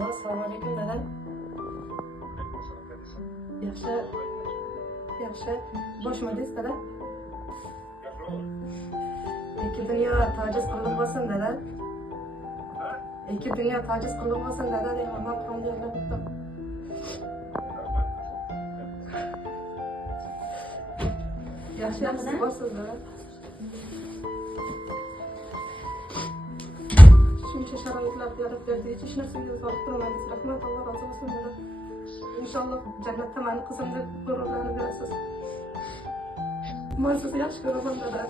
Alo, assalomu alaykum dada. Yaxshi. Yaxshi. Boshmadingiz dada? İki dünya taciz qilib bo'lsin dada. İki dünya taciz qilib bo'lsin dada deyman. Men Qur'onni yodlab o'tdim. Yaxshi yaxshi bo'lsiz dada. Shuncha sharoitlar yaratib berdiği hech narsaga zorib turmaymiz. Rahmat, Alloh rozi bo'lsin dada. İnşallah jannatda meni qizim deb g'ururlanib berasiz. Men sizni yaxshi ko'raman dada.